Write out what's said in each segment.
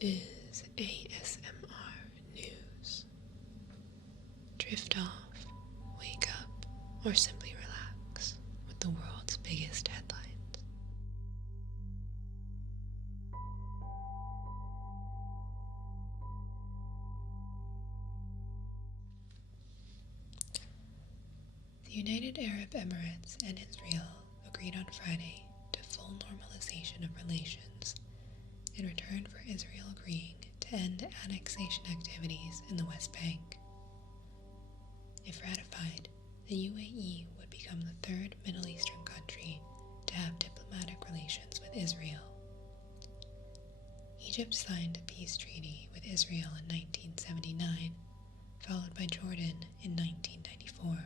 This is ASMR News. Drift off, wake up, or simply relax with the world's biggest headlines. The United Arab Emirates and Israel agreed on Friday to full normalization of relations in return for Israel agreeing to end annexation activities in the West Bank. If ratified, the UAE would become the third Middle Eastern country to have diplomatic relations with Israel. Egypt signed a peace treaty with Israel in 1979, followed by Jordan in 1994.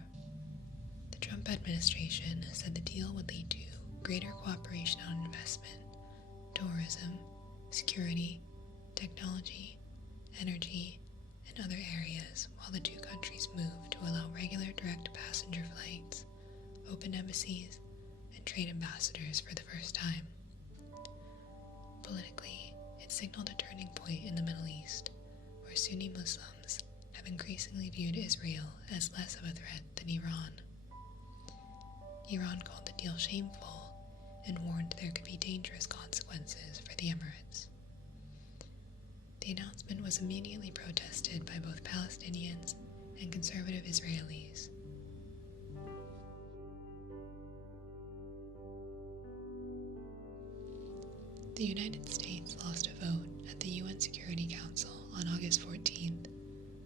The Trump administration said the deal would lead to greater cooperation on investment, tourism, security, technology, energy, and other areas, while the two countries moved to allow regular direct passenger flights, open embassies, and trade ambassadors for the first time. Politically, it signaled a turning point in the Middle East, where Sunni Muslims have increasingly viewed Israel as less of a threat than Iran. Iran called the deal shameful and warned there could be dangerous consequences for the Emirates. The announcement was immediately protested by both Palestinians and conservative Israelis. The United States lost a vote at the UN Security Council on August 14th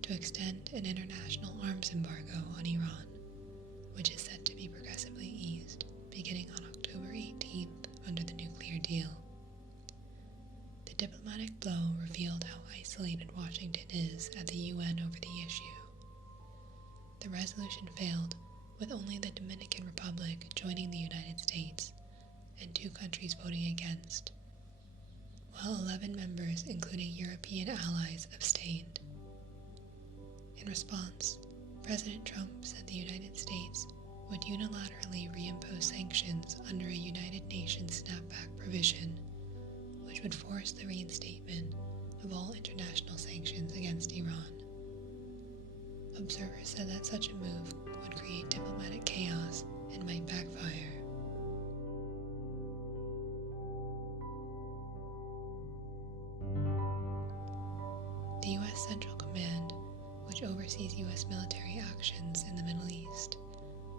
to extend an international arms embargo on Iran, which is set to be progressively eased beginning on October 18th under the nuclear deal. The diplomatic blow revealed how isolated Washington is at the UN over the issue. The resolution failed, with only the Dominican Republic joining the United States and 2 countries voting against, while 11 members, including European allies, abstained. In response, President Trump said the United States would unilaterally reimpose sanctions under a United Nations snapback provision, which would force the reinstatement of all international sanctions against Iran. Observers said that such a move would create diplomatic chaos and might backfire. The U.S. Central Command, which oversees U.S. military actions in the Middle East,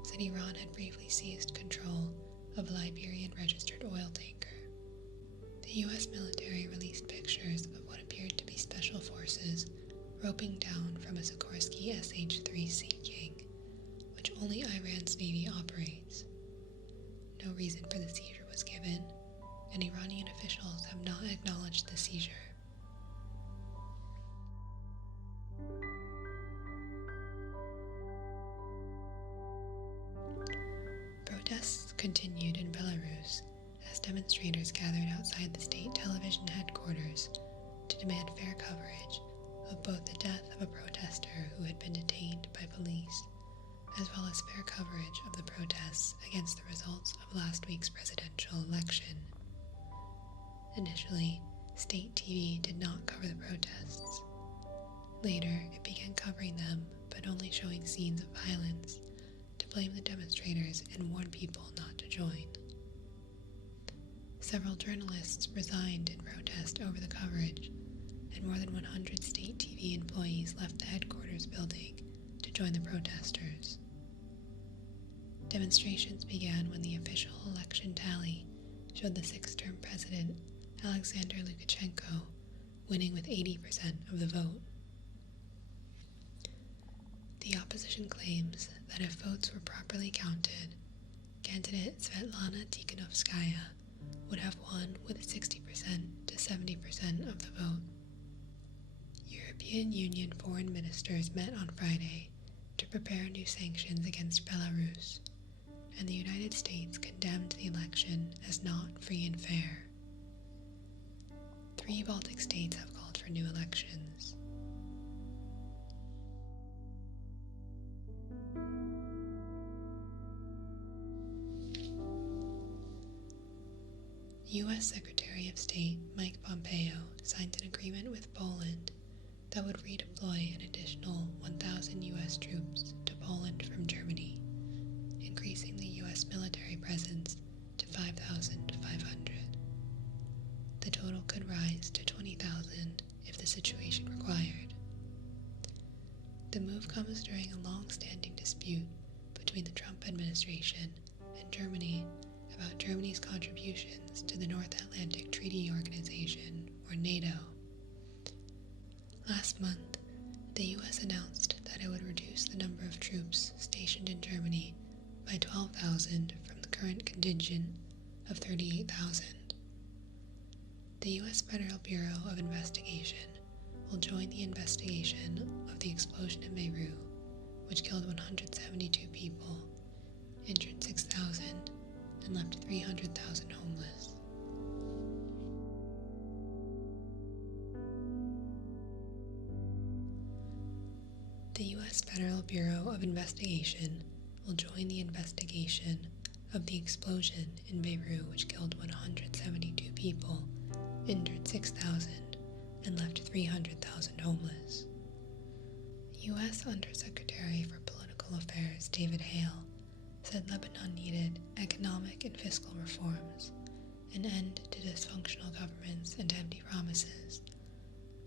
said Iran had briefly seized control of a Liberian registered oil tanker. The U.S. military released pictures of what appeared to be special forces roping down from a Sikorsky SH-3 Sea King, which only Iran's Navy operates. No reason for the seizure was given, and Iranian officials have not acknowledged the seizure. Protests continued in Belarus as demonstrators gathered outside the state television headquarters to demand fair coverage of both the death of a protester who had been detained by police, as well as fair coverage of the protests against the results of last week's presidential election. Initially, state TV did not cover the protests. Later, it began covering them, but only showing scenes of violence, to blame the demonstrators and warn people not to join. Several journalists resigned in protest over the coverage, and more than 100 state TV employees left the headquarters building to join the protesters. Demonstrations began when the official election tally showed the 6th-term president, Alexander Lukashenko, winning with 80% of the vote. The opposition claims that if votes were properly counted, candidate Svetlana Tikhanovskaya would have won with 60% to 70% of the vote. European Union foreign ministers met on Friday to prepare new sanctions against Belarus, and the United States condemned the election as not free and fair. 3 Baltic states have called for new elections. U.S. Secretary of State Mike Pompeo signed an agreement could rise to 20,000 if the situation required. The move comes during a long-standing dispute between the Trump administration and Germany about Germany's contributions to the North Atlantic Treaty Organization, or NATO. Last month, the U.S. announced that it would reduce the number of troops stationed in Germany by 12,000 from the current contingent of 38,000. The U.S. Federal Bureau of Investigation will join the investigation of the explosion in Beirut, which killed 172 people, injured 6,000, and left 300,000 homeless. The U.S. Federal Bureau of Investigation will join the investigation of the explosion in Beirut, which killed 172 people, injured 6,000, and left 300,000 homeless. U.S. Undersecretary for Political Affairs David Hale said Lebanon needed economic and fiscal reforms, an end to dysfunctional governments and empty promises,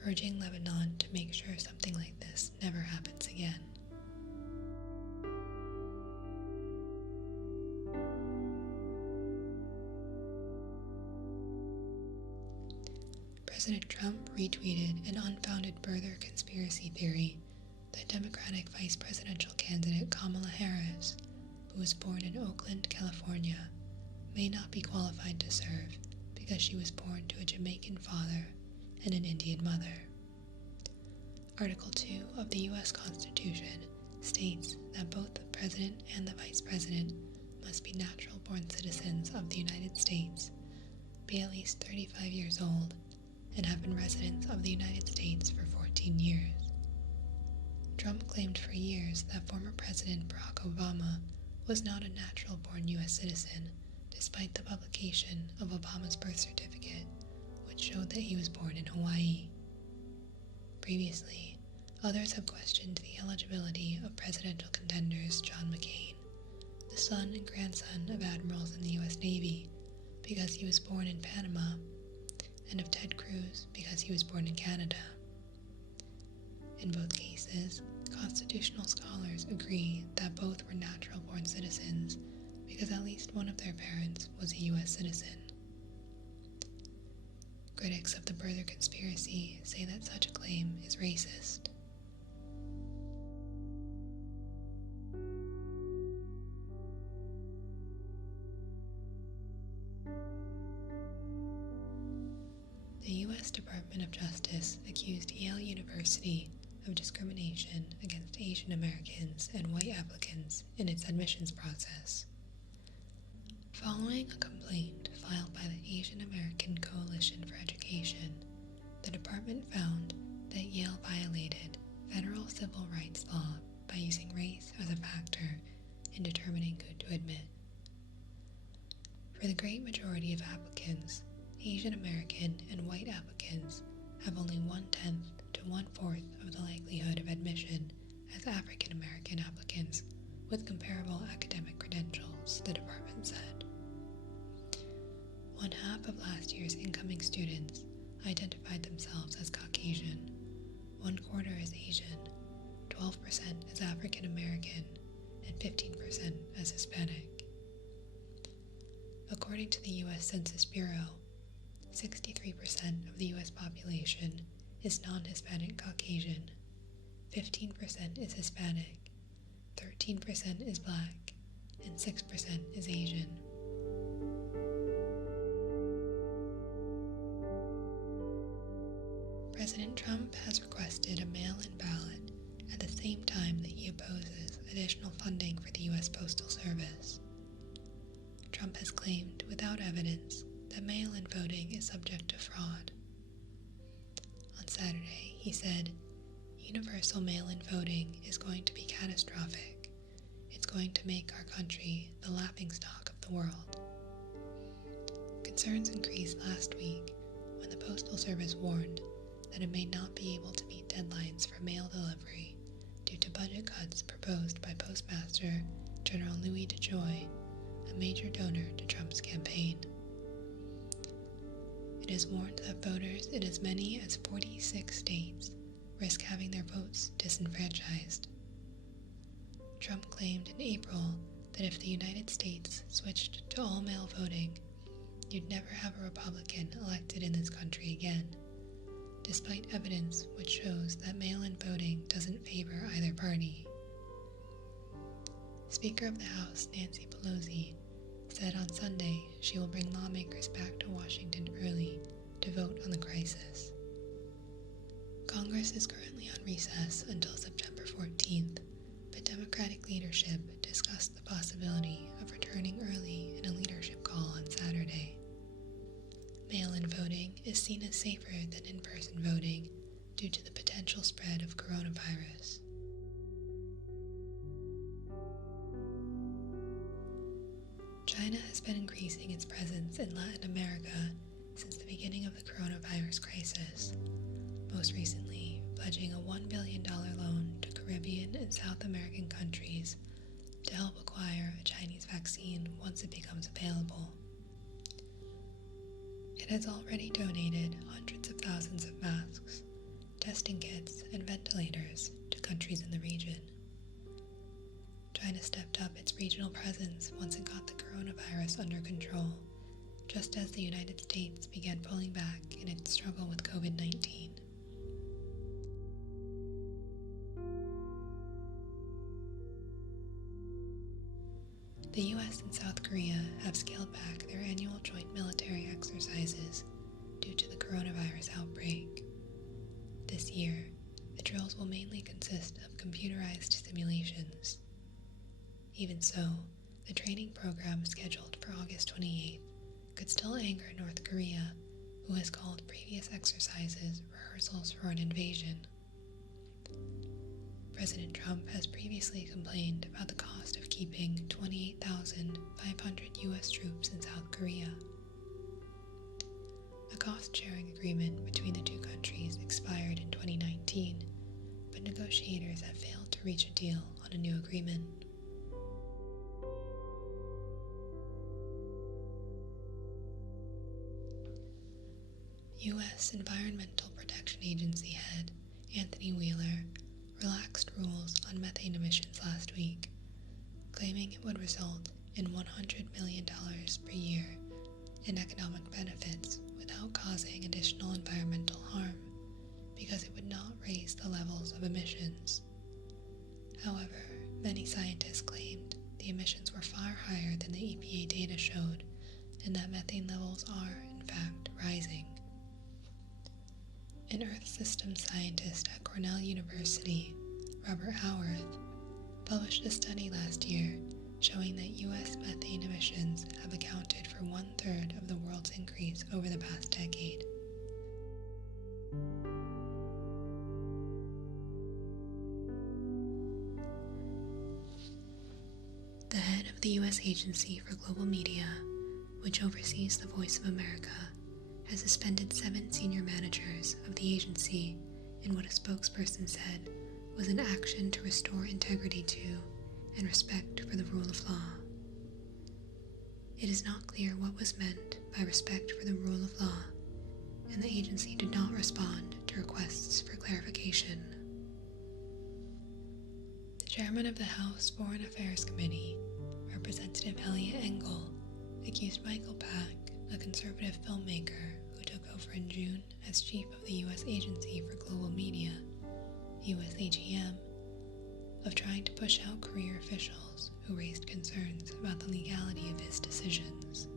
urging Lebanon to make sure something like this never happens again. President Trump retweeted an unfounded birther conspiracy theory that Democratic vice presidential candidate Kamala Harris, who was born in Oakland, California, may not be qualified to serve because she was born to a Jamaican father and an Indian mother. Article 2 of the U.S. Constitution states that both the President and the Vice President must be natural-born citizens of the United States, be at least 35 years old, and have been residents of the United States for 14 years. Trump claimed for years that former President Barack Obama was not a natural-born U.S. citizen, despite the publication of Obama's birth certificate, which showed that he was born in Hawaii. Previously, others have questioned the eligibility of presidential contenders John McCain, the son and grandson of admirals in the U.S. Navy, because he was born in Panama, and of Ted Cruz because he was born in Canada. In both cases, constitutional scholars agree that both were natural-born citizens because at least one of their parents was a U.S. citizen. Critics of the birther conspiracy say that such a claim is racist. The U.S. Department of Justice accused Yale University of discrimination against Asian Americans and white applicants in its admissions process. Following a complaint filed by the Asian American Coalition for Education, the department found that Yale violated federal civil rights law by using race as a factor in determining who to admit. For the great majority of applicants, Asian American and white applicants have only 1/10 to 1/4 of the likelihood of admission as African American applicants with comparable academic credentials, the department said. 1/2 of last year's incoming students identified themselves as Caucasian, 1/4 as Asian, 12% as African American, and 15% as Hispanic. According to the U.S. Census Bureau, 63% of the U.S. population is non-Hispanic Caucasian, 15% is Hispanic, 13% is Black, and 6% is Asian. President Trump has requested a mail-in ballot at the same time that he opposes additional funding for the U.S. Postal Service. Trump has claimed, without evidence, that mail-in voting is subject to fraud. On Saturday, he said, "Universal mail-in voting is going to be catastrophic. It's going to make our country the laughingstock of the world." Concerns increased last week when the Postal Service warned that it may not be able to meet deadlines for mail delivery due to budget cuts proposed by Postmaster General Louis DeJoy, a major donor to Trump's campaign. it has warned that voters in as many as 46 states risk having their votes disenfranchised. Trump claimed in April that if the United States switched to all-mail voting, you'd never have a Republican elected in this country again, despite evidence which shows that mail-in voting doesn't favor either party. Speaker of the House Nancy Pelosi said on Sunday she will bring lawmakers back to Washington early to vote on the crisis. Congress is currently on recess until September 14th, but Democratic leadership discussed the possibility of returning early in a leadership call on Saturday. Mail-in voting is seen as safer than in-person voting due to the potential spread of coronavirus. China has been increasing its presence in Latin America since the beginning of the coronavirus crisis, most recently pledging a $1 billion loan to Caribbean and South American countries to help acquire a Chinese vaccine once it becomes available. It has already donated hundreds of thousands of masks, testing kits, and ventilators to countries in the region. China stepped up its regional presence once it got the coronavirus under control, just as the United States began pulling back in its struggle with COVID-19. The US and South Korea have scaled back their annual joint military exercises due to the coronavirus outbreak. This year, the drills will mainly consist of computerized simulations. Even so, the training program scheduled for August 28th could still anger North Korea, who has called previous exercises rehearsals for an invasion. President Trump has previously complained about the cost of keeping 28,500 U.S. troops in South Korea. A cost-sharing agreement between the two countries expired in 2019, but negotiators have failed to reach a deal on a new agreement. U.S. Environmental Protection Agency head Anthony Wheeler relaxed rules on methane emissions last week, claiming it would result in $100 million per year in economic benefits without causing additional environmental harm, because it would not raise the levels of emissions. However, many scientists claimed the emissions were far higher than the EPA data showed, and that methane levels are, in fact, rising. An Earth Systems scientist at Cornell University, Robert Howarth, published a study last year showing that U.S. methane emissions have accounted for 1/3 of the world's increase over the past decade. The head of the U.S. Agency for Global Media, which oversees the Voice of America, has suspended 7 senior managers of the agency in what a spokesperson said was an action to restore integrity to and respect for the rule of law. It is not clear what was meant by respect for the rule of law, and the agency did not respond to requests for clarification. The chairman of the House Foreign Affairs Committee, Representative Raly Aug, accused Michael Pack, a conservative filmmaker who took over in June as chief of the U.S. Agency for Global Media, USAGM, of trying to push out career officials who raised concerns about the legality of his decisions.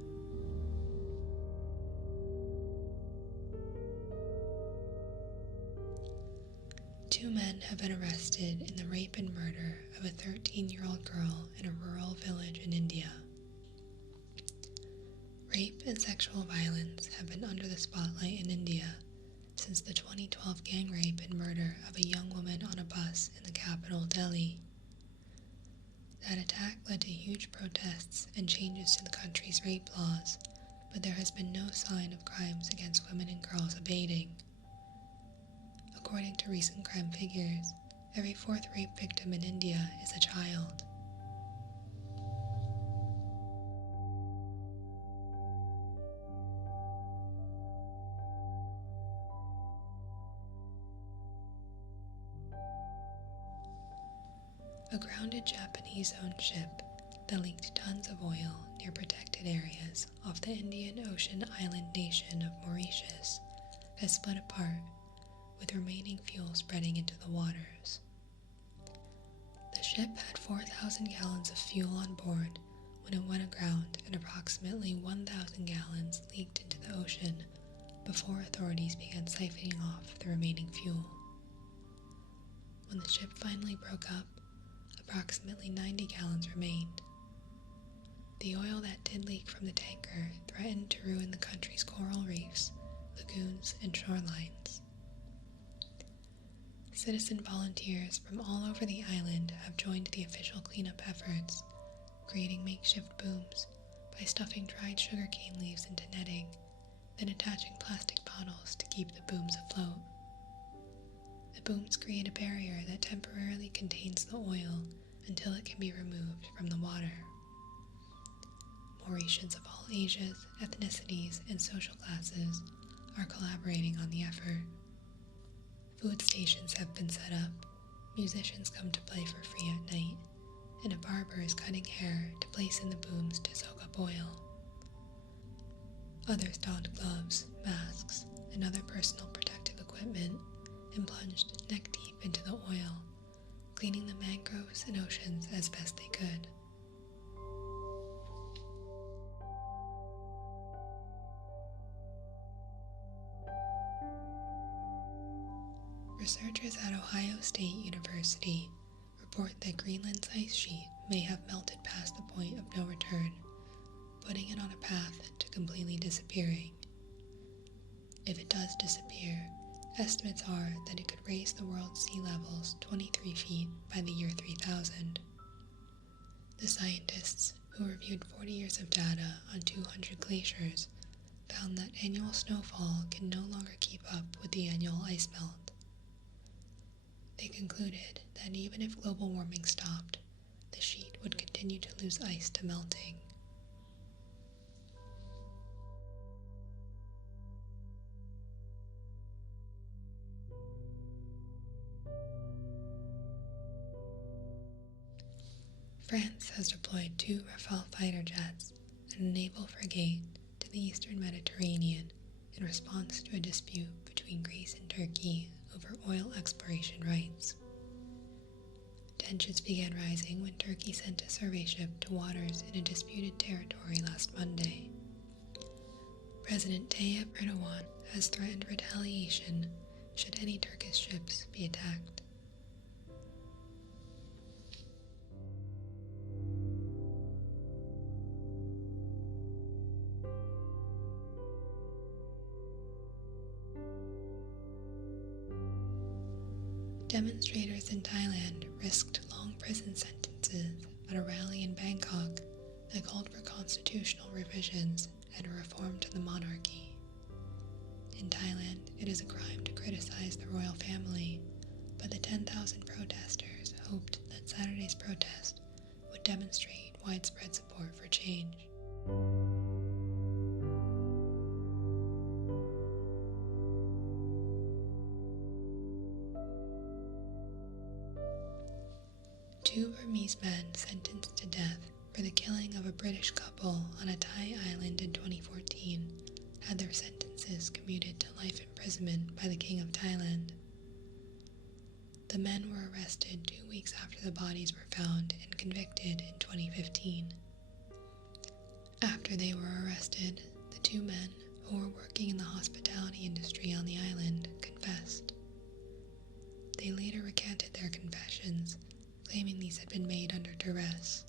Two men have been arrested in the rape and murder of a 13-year-old girl in a rural village in India. Rape and sexual violence have been under the spotlight in India since the 2012 gang rape and murder of a young woman on a bus in the capital, Delhi. That attack led to huge protests and changes to the country's rape laws, but there has been no sign of crimes against women and girls abating. According to recent crime figures, every 4th rape victim in India is a child. A grounded Japanese-owned ship that leaked tons of oil near protected areas off the Indian Ocean island nation of Mauritius has split apart, with remaining fuel spreading into the waters. The ship had 4,000 gallons of fuel on board when it went aground, and approximately 1,000 gallons leaked into the ocean before authorities began siphoning off the remaining fuel. When the ship finally broke up, approximately 90 gallons remained. The oil that did leak from the tanker threatened to ruin the country's coral reefs, lagoons, and shorelines. Citizen volunteers from all over the island have joined the official cleanup efforts, creating makeshift booms by stuffing dried sugarcane leaves into netting, then attaching plastic bottles to keep the booms afloat. The booms create a barrier that temporarily contains the oil until it can be removed from the water. Mauritians of all ages, ethnicities, and social classes are collaborating on the effort. Food stations have been set up, musicians come to play for free at night, and a barber is cutting hair to place in the booms to soak up oil. Others donned gloves, masks, and other personal protective equipment and plunged neck deep into the oil, cleaning the mangroves and oceans as best they could. Researchers at Ohio State University report that Greenland's ice sheet may have melted past the point of no return, putting it on a path to completely disappearing. If it does disappear, estimates are that it could raise the world's sea levels 23 feet by the year 3000. The scientists, who reviewed 40 years of data on 200 glaciers, found that annual snowfall can no longer keep up with the annual ice melt. They concluded that even if global warming stopped, the sheet would continue to lose ice to melting. France has deployed 2 Rafale fighter jets and a naval frigate to the eastern Mediterranean in response to a dispute between Greece and Turkey over oil exploration rights. Tensions began rising when Turkey sent a survey ship to waters in a disputed territory last Monday. President Tayyip Erdogan has threatened retaliation should any Turkish ships be attacked. Demonstrators in Thailand risked long prison sentences at a rally in Bangkok that called for constitutional revisions and a reform to the monarchy. In Thailand, it is a crime to criticize the royal family, but the 10,000 protesters hoped that Saturday's protest would demonstrate widespread support for change. Two Burmese men sentenced to death for the killing of a British couple on a Thai island in 2014 had their sentences commuted to life imprisonment by the King of Thailand. The men were arrested 2 weeks after the bodies were found and convicted in 2015. After they were arrested, the 2 men, who were working in the hospitality industry on the island, confessed. They later recanted their confessions, claiming these had been made under duress.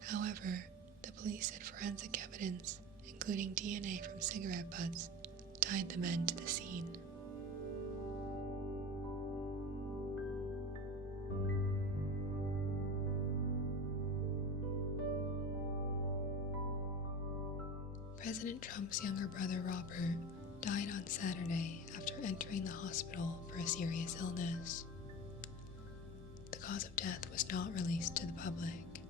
However, the police said forensic evidence, including DNA from cigarette butts, tied the men to the scene. President Trump's younger brother Robert died on Saturday after entering the hospital for a serious illness. The cause of death was not released to the public.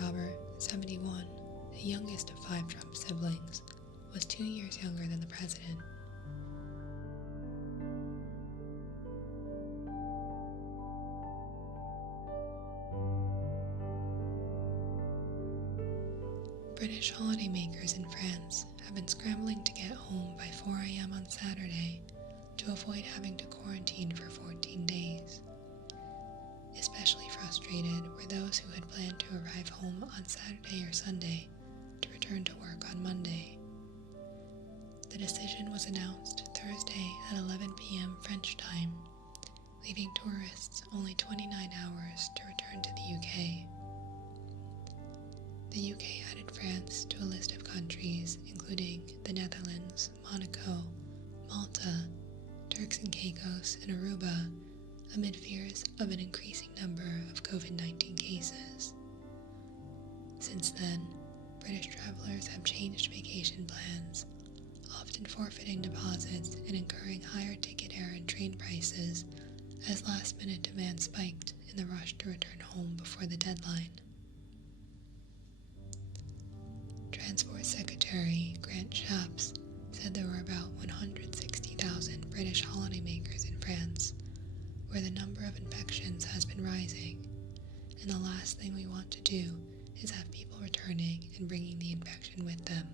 Robert, 71, the youngest of 5 Trump siblings, was 2 years younger than the president. British holidaymakers in France have been scrambling to get home by 4 a.m. on Saturday to avoid having to quarantine for 14 days. Especially frustrated were those who had planned to arrive home on Saturday or Sunday to return to work on Monday. The decision was announced Thursday at 11 p.m. French time, leaving tourists only 29 hours to return to the UK. The UK added France to a list of countries including the Netherlands, Monaco, Malta, Turks and Caicos, and Aruba, amid fears of an increasing number of COVID-19 cases. Since then, British travelers have changed vacation plans, often forfeiting deposits and incurring higher ticket air and train prices as last-minute demand spiked in the rush to return home before the deadline. Transport Secretary Grant Shapps said there were about 160,000 British holidaymakers in France, where the number of infections has been rising, and the last thing we want to do is have people returning and bringing the infection with them.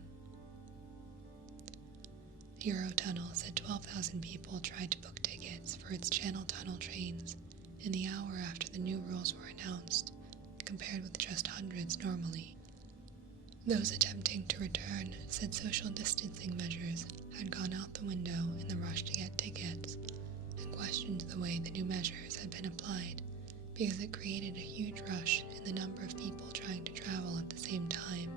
Eurotunnel said 12,000 people tried to book tickets for its Channel Tunnel trains in the hour after the new rules were announced, compared with just hundreds normally. Those attempting to return said social distancing measures had gone out the window in the rush to get tickets, and questioned the way the new measures had been applied because it created a huge rush in the number of people trying to travel at the same time.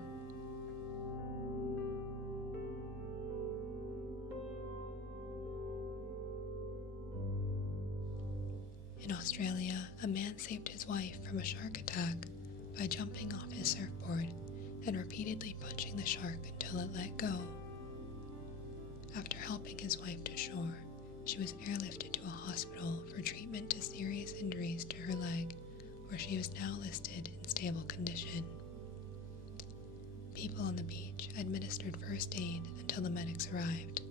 In Australia, a man saved his wife from a shark attack by jumping off his surfboard and repeatedly punching the shark until it let go. After helping his wife to shore, she was airlifted to a hospital for treatment to serious injuries to her leg, where she was now listed in stable condition. People on the beach administered first aid until the medics arrived.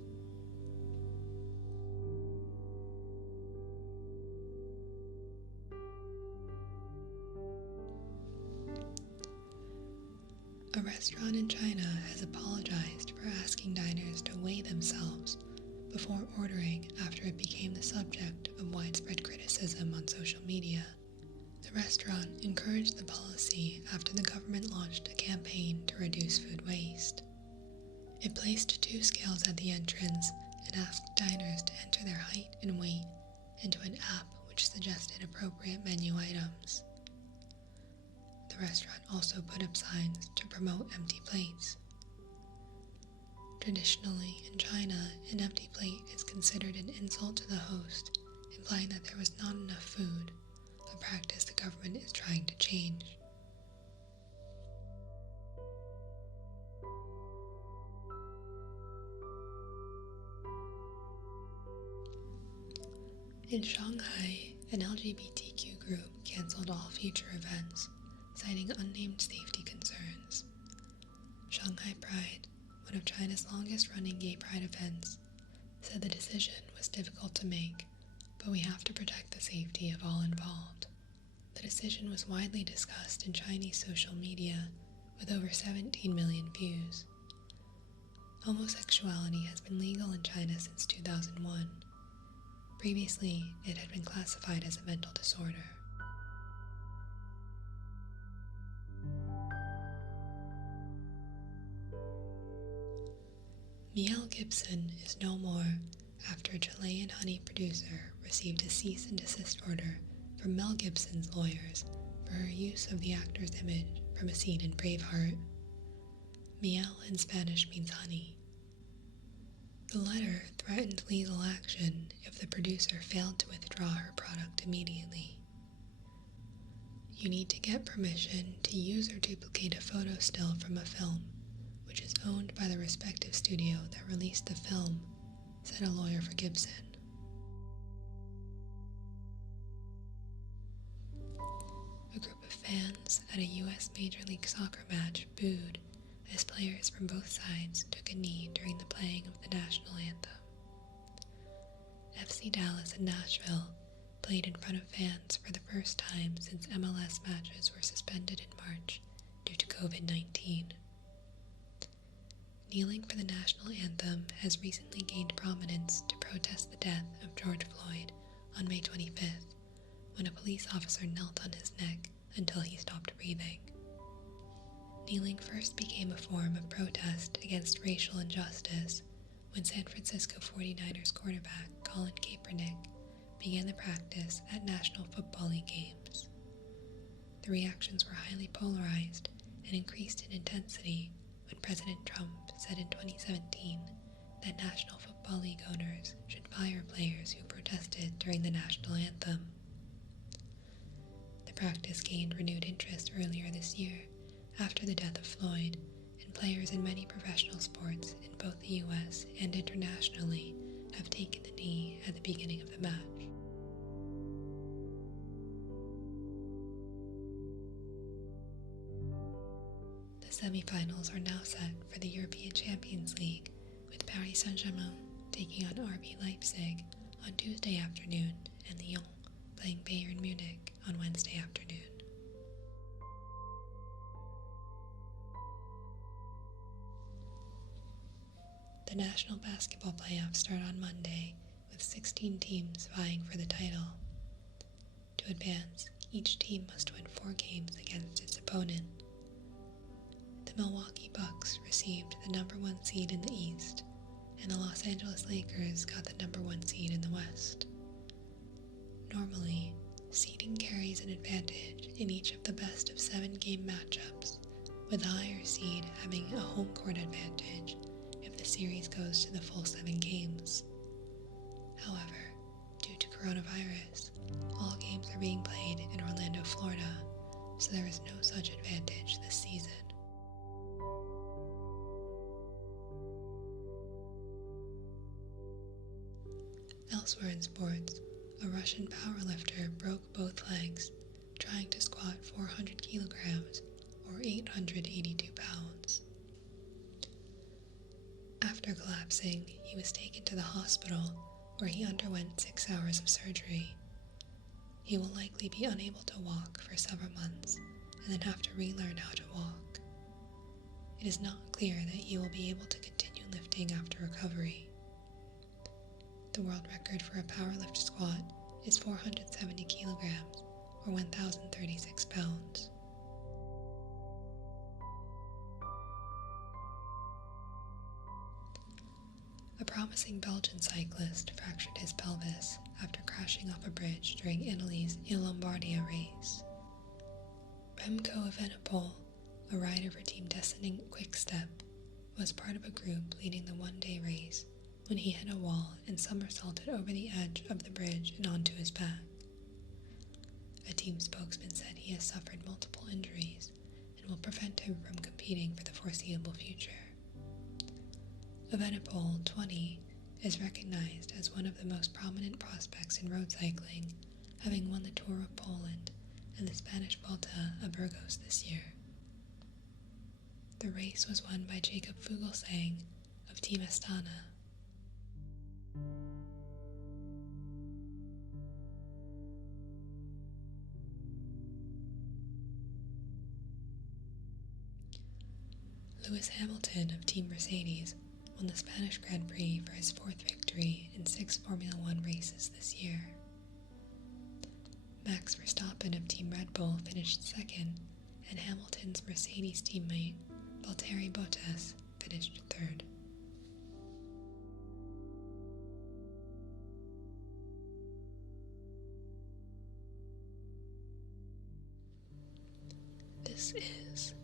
A restaurant in China has apologized for asking diners to weigh themselves before ordering after it became the subject of widespread criticism on social media. The restaurant encouraged the policy after the government launched a campaign to reduce food waste. It placed 2 scales at the entrance and asked diners to enter their height and weight into an app which suggested appropriate menu items. The restaurant also put up signs to promote empty plates. Traditionally, in China, an empty plate is considered an insult to the host, implying that there was not enough food, a practice the government is trying to change. In Shanghai, an LGBTQ group canceled all future events, citing unnamed safety concerns. Shanghai Pride, one of China's longest-running gay pride events, said the decision was difficult to make, but we have to protect the safety of all involved. The decision was widely discussed in Chinese social media, with over 17 million views. Homosexuality has been legal in China since 2001. Previously, it had been classified as a mental disorder. Mel Gibson is no more after a Chilean honey producer received a cease and desist order from Mel Gibson's lawyers for her use of the actor's image from a scene in Braveheart. Miel in Spanish means honey. The letter threatened legal action if the producer failed to withdraw her product immediately. You need to get permission to use or duplicate a photo still from a film, which is owned by the respective studio that released the film, said a lawyer for Gibson. A group of fans at a U.S. Major League Soccer match booed as players from both sides took a knee during the playing of the national anthem. FC Dallas and Nashville played in front of fans for the first time since MLS matches were suspended in March due to COVID-19. Kneeling for the national anthem has recently gained prominence to protest the death of George Floyd on May 25th, when a police officer knelt on his neck until he stopped breathing. Kneeling first became a form of protest against racial injustice when San Francisco 49ers quarterback Colin Kaepernick began the practice at National Football League games. The reactions were highly polarized and increased in intensity when President Trump said in 2017 that National Football League owners should fire players who protested during the national anthem. The practice gained renewed interest earlier this year after the death of Floyd, and players in many professional sports in both the US and internationally have taken the knee at the beginning of the match. The semi-finals are now set for the European Champions League, with Paris Saint-Germain taking on RB Leipzig on Tuesday afternoon and Lyon playing Bayern Munich on Wednesday afternoon. The National Basketball Playoffs start on Monday, with 16 teams vying for the title. To advance, each team must win 4 games against its opponent. The Milwaukee Bucks received the number 1 seed in the East, and the Los Angeles Lakers got the number 1 seed in the West. Normally, seeding carries an advantage in each of the best of 7 game matchups, with the higher seed having a home court advantage if the series goes to the full 7 games. However, due to coronavirus, all games are being played in Orlando, Florida, so there is no such advantage this season. Elsewhere in sports, a Russian powerlifter broke both legs trying to squat 400 kilograms or 882 pounds. After collapsing, he was taken to the hospital where he underwent 6 hours of surgery. He will likely be unable to walk for several months and then have to relearn how to walk. It is not clear that he will be able to continue lifting after recovery. The world record for a powerlift squat is 470 kilograms or 1,036 pounds. A promising Belgian cyclist fractured his pelvis after crashing off a bridge during Italy's Il Lombardia race. Remco Evenepoel, a rider for Team Descending Quick-Step, was part of a group leading the one-day race when he hit a wall and somersaulted over the edge of the bridge and onto his back. A team spokesman said he has suffered multiple injuries and will prevent him from competing for the foreseeable future. Evenepoel, 20, is recognized as one of the most prominent prospects in road cycling, having won the Tour of Poland and the Spanish Volta a Burgos this year. The race was won by Jakob Fuglsang of Team Astana. Lewis Hamilton of Team Mercedes won the Spanish Grand Prix for his 4th victory in 6 Formula One races this year. Max Verstappen of Team Red Bull finished 2nd, and Hamilton's Mercedes teammate Valtteri Bottas finished 3rd. This is